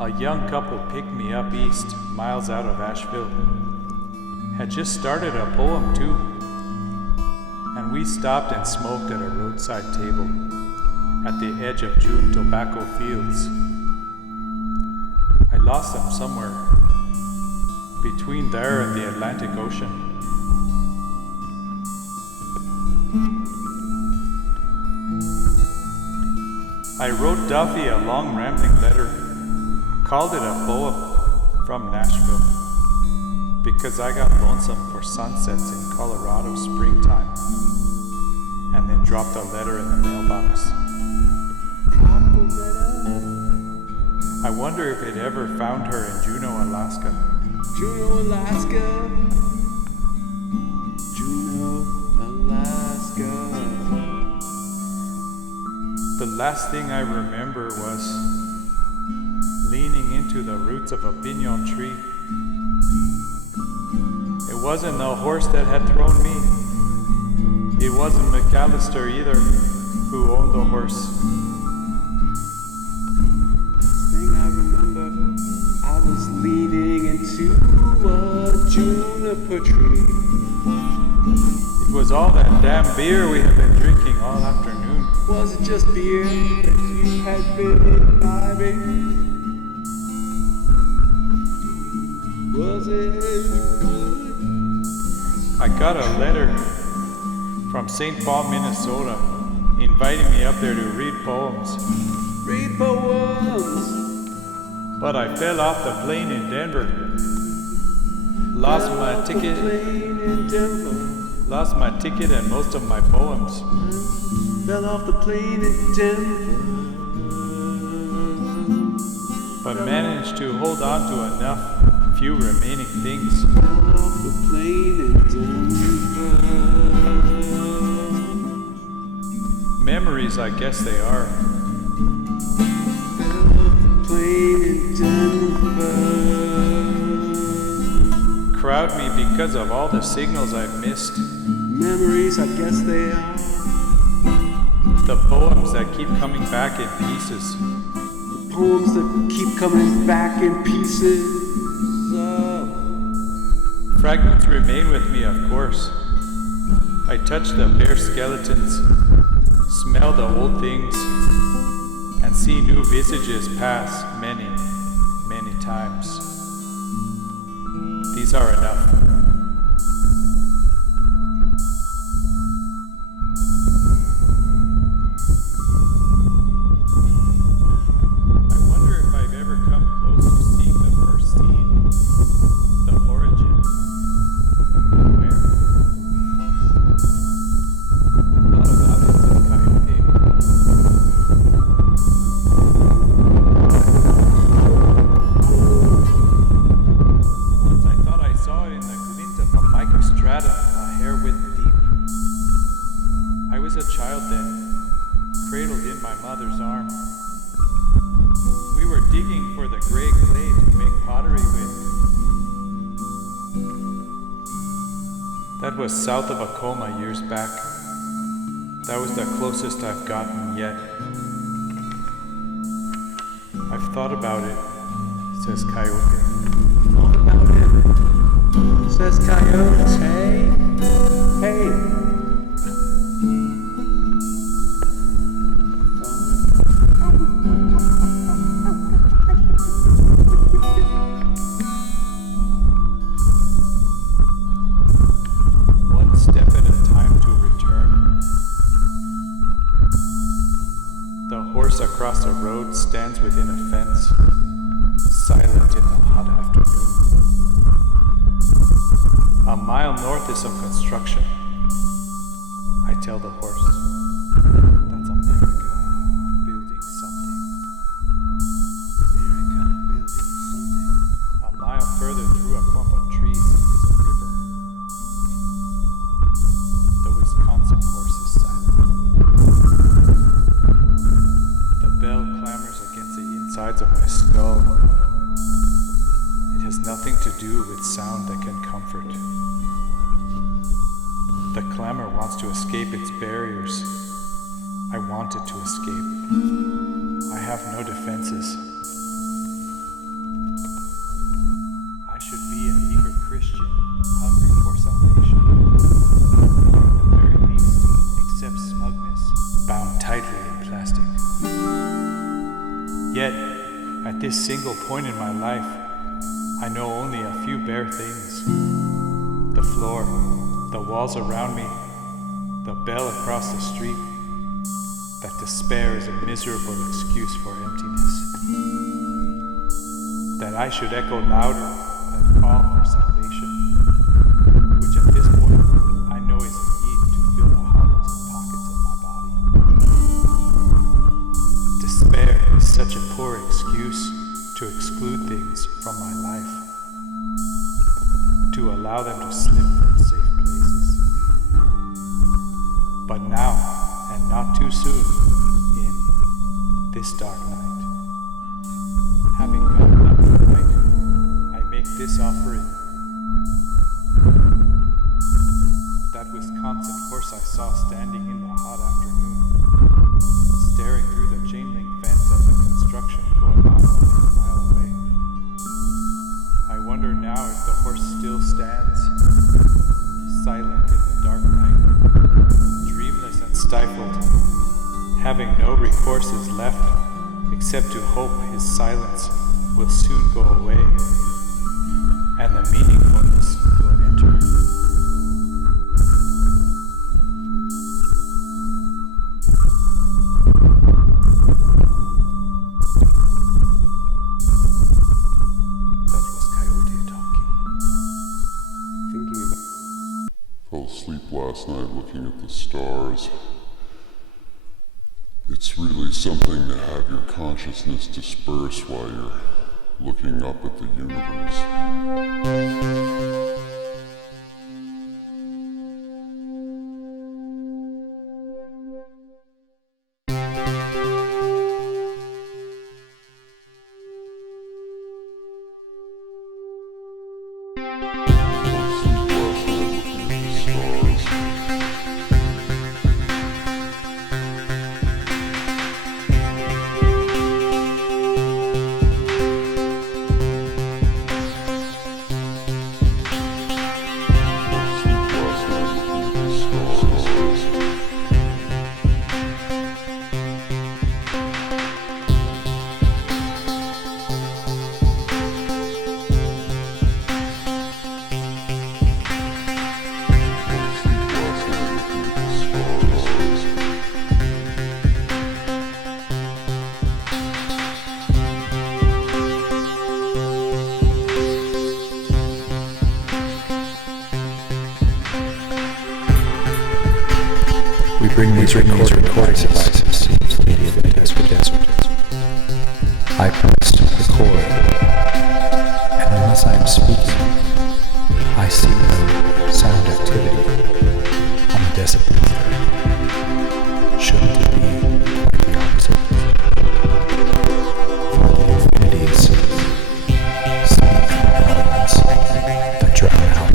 A young couple picked me up east, miles out of Asheville. Had just started a poem too. And we stopped and smoked at a roadside table at the edge of June tobacco fields. I lost them somewhere between there and the Atlantic Ocean. I wrote Duffy a long rambling letter, called it a poem from Nashville, because I got lonesome for sunsets in Colorado springtime, and then dropped a letter in the mailbox. I wonder if it ever found her in Juneau, Alaska. Juneau, Alaska. Juneau, Alaska. The last thing I remember was leaning into the roots of a pinon tree. It wasn't the horse that had thrown me. It wasn't McAllister either, who owned the horse. Thing I remember, I was leaning into a juniper tree. It was all that damn beer we had been drinking all afternoon. Was it just beer that you had been imbibing? Was it good? I got a letter from St. Paul, Minnesota, inviting me up there to read poems. Read poems. But I fell off the plane in Denver. Lost my ticket. Lost my ticket and most of my poems. Fell off the plane in Denver. But managed to hold on to enough few remaining things. Fell off the plane in Denver. Memories, I guess they are. Fell off the plane in Denver. Crowd me because of all the signals I've missed. Memories, I guess they are. The poems that keep coming back in pieces. The poems that keep coming back in pieces. Fragments remain with me, of course. I touch the bare skeletons, smell the old things, and see new visages pass many, many times. These are enough. I wonder if I've ever come close to seeing the first scene, the origin. Where? I thought about it since Coyote. Once I thought I saw it in the glint of a microstrata, a hair width deep. I was a child then, cradled in my mother's arm. We were digging for the gray clay to make pottery with. That was south of Acoma years back. That was the closest I've gotten yet. I've thought about it, says Coyote. Thought about it, says Coyote. Hey. One step at a time to return. The horse across the road stands within a fence, silent in the hot afternoon. A mile north is some construction. I tell the horse, that's America building something. America building something. A mile further through a clump of trees is a river. The Wisconsin horse is silent. The bell clamors against the insides of my skull. It has nothing to do with sound that can comfort. The clamor wants to escape its barriers. I want it to escape. I have no defenses. Yet, at this single point in my life, I know only a few bare things. The floor, the walls around me, the bell across the street, that despair is a miserable excuse for emptiness. That I should echo louder than call for salvation, which at this point I know is a need to fill the hollows and pockets of my body. Despair is such a poor excuse to exclude things from my life, to allow them to slip from safe places. But now, and not too soon, in this dark night, having gotten up for the night, I make this offering. That Wisconsin horse I saw standing in the hot afternoon, staring through the chain link fence at the construction going on only a mile away. I wonder now if the horse still stands, silent in the dark night, dreamless and stifled, having no recourses left except to hope his silence will soon go away and the meaningfulness will enter. That was Coyote talking. Thinking about Fell asleep last night looking at the stars. It's really something to have your consciousness disperse while you're looking up at the universe. We bring these recording devices to the Indefinite desert. I promise to record, and unless I am speaking, I see no sound activity on the decibel meter. Shouldn't it be quite the opposite? For the infinities speak from elements that drown out.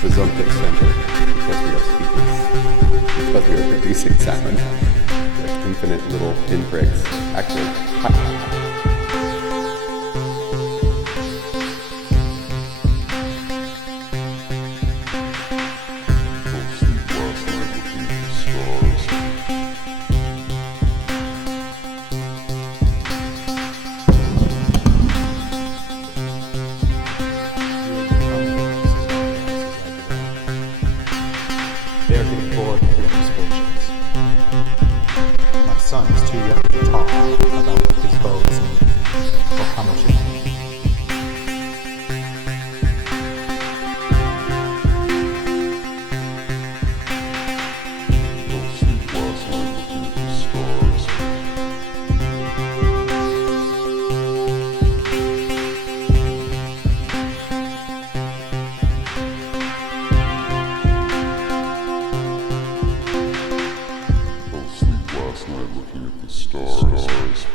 presumptive center because we are speakers, because we are producing sound. There's infinite little pinpricks. Actually, They are getting bored with your misfortunes. My son is too young to talk about what his bow is made or how much it weighs. Last night looking at the stars.